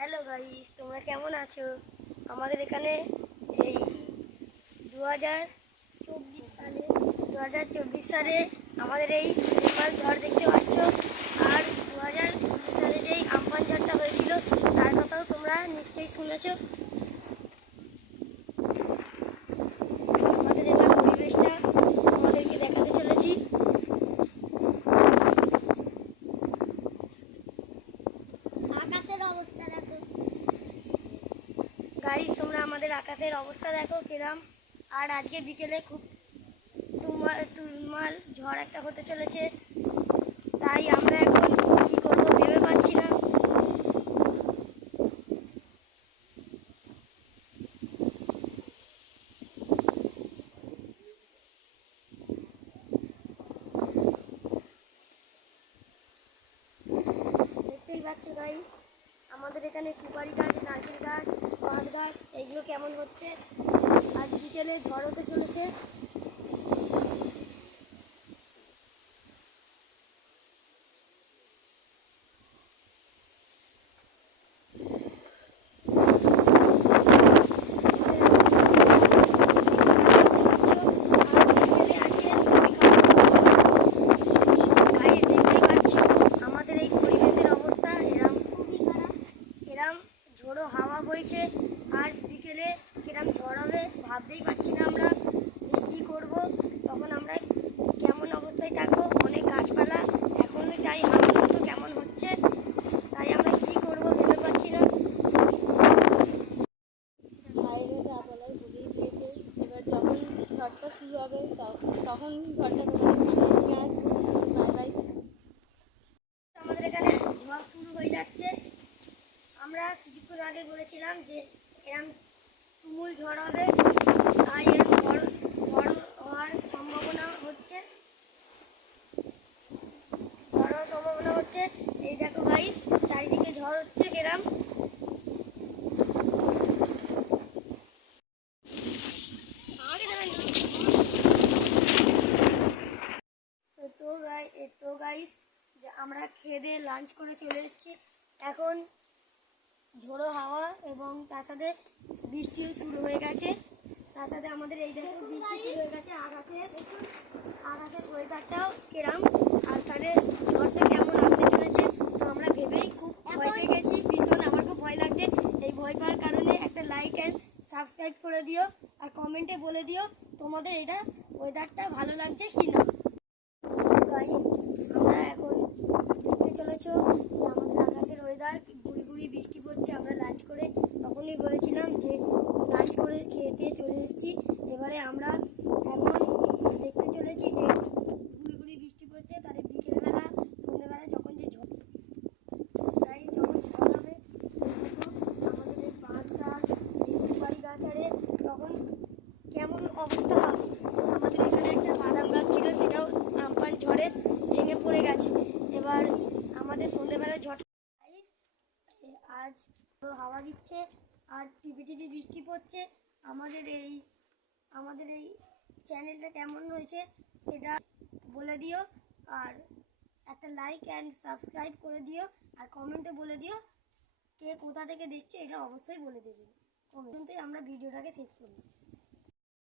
Hello guys, তোমরা কেমন আছো? আমাদের এখানে এই 2024 সালে আমাদের এই নেপাল ঝড় দেখতে পাচ্ছ। আর 2019 সালে যেই আমফান ঝড়টা হয়েছিল তার কথাও তোমরা নিশ্চয়ই শুনেছো। আমাদের এলাকার পরিবেশটা তোমাদেরকে দেখাতে চলেছি। আকাশের অবস্থা দেখো গাইস, তোমরা আমাদের আকাশের অবস্থা দেখো কিরম। আর আজকে বিকেলে খুব তুলমাল ঝড় একটা হতে চলেছে, তাই আমরা এখন কি করব ভেবে পাচ্ছি না। দেখতেই পাচ্ছ গাইস, আমাদের এখানে সুপারি গাছ, নারকেল গাছ, বাঁশ গাছ এইগুলো কেমন হচ্ছে। আজ বিকেলে ঝড় হতে চলেছে। ঝোড়ো হাওয়া বইছে আর বিকেলে কিরম ঝড় হবে ভাবতেই পারছি না আমরা যে কী করব। তখন আমরা কেমন অবস্থায় থাকবো, অনেক গাছপালা এখন তাই হাওয়ার মতো কেমন হচ্ছে, তাই আমরা কী করব ভেবে পাচ্ছি না। বাইরে গাছপালা ঘুরিয়ে দিয়েছে। এবার যখন ঝড়টা শুরু হবে তখন ঝড়টা তোমাদের সামনে নিয়ে আসবো। Bye bye. আমাদের এখানে ঝড় শুরু হয়ে যাচ্ছে। আমরা কিছুক্ষণ আগে বলেছিলাম যে এরম তুমুল ঝড় হবে, তাই এরম ঝড় হওয়ার সম্ভাবনা হচ্ছে। এই দেখো গাইস, চারিদিকে ঝড় হচ্ছে কেরাম। তো গাইস, যে আমরা খেয়ে দিয়ে লাঞ্চ করে চলে এসেছি। এখন ঝোড়ো হাওয়া এবং তার সাথে বৃষ্টিও শুরু হয়ে গেছে। তার সাথে আমাদের এই দেখো বৃষ্টি শুরু হয়ে গেছে। আকাশের ওয়েদারটাও কেরাম, আর তাহলে ঝড়টা কেমন আসতে চলেছে তো আমরা ভেবেই খুব ভয় পেয়ে গেছি। ভীষণ আমার খুব ভয় লাগছে। এই ভয় পাওয়ার কারণে একটা লাইক অ্যান্ড সাবস্ক্রাইব করে দিও আর কমেন্টে বলে দিও তোমাদের এটা ওয়েদারটা ভালো লাগছে কি না। গাইস, আমরা এখন দেখতে চলেছো যে আমাদের আকাশের ওয়েদার গুড়ি গুড়ি বৃষ্টি পড়ছে। আমরা লাঞ্চ করে তখনই বলেছিলাম যে লাঞ্চ করে খেয়ে চলে এসেছি। এবারে আমরা এখন দেখতে চলেছি যে গুড়ি গুড়ি বৃষ্টি পড়ছে, তাহলে বিকেলবেলা সন্ধ্যেবেলা যখন যে ঝড় হবে আমাদের এই বাঁশ গাছ, সুপারি গাছ আরে তখন কেমন অবস্থা হবে। আমাদের এখানে একটা বাদাম গাছ ছিল, সেটাও আমপান ঝড়ে ভেঙে পড়ে গেছে। এবার আমাদের সন্ধ্যেবেলায় ঝড় আজ হাওয়া দিচ্ছে আর টিপি টিপি বৃষ্টি পড়ছে। আমাদের এই চ্যানেলটা কেমন হয়েছে সেটা বলে দিও, আর একটা লাইক অ্যান্ড সাবস্ক্রাইব করে দিও আর কমেন্টে বলে দিও কে কোথা থেকে দেখছে, এটা অবশ্যই বলে দেবে। পর্যন্তই আমরা ভিডিওটাকে শেষ করলাম।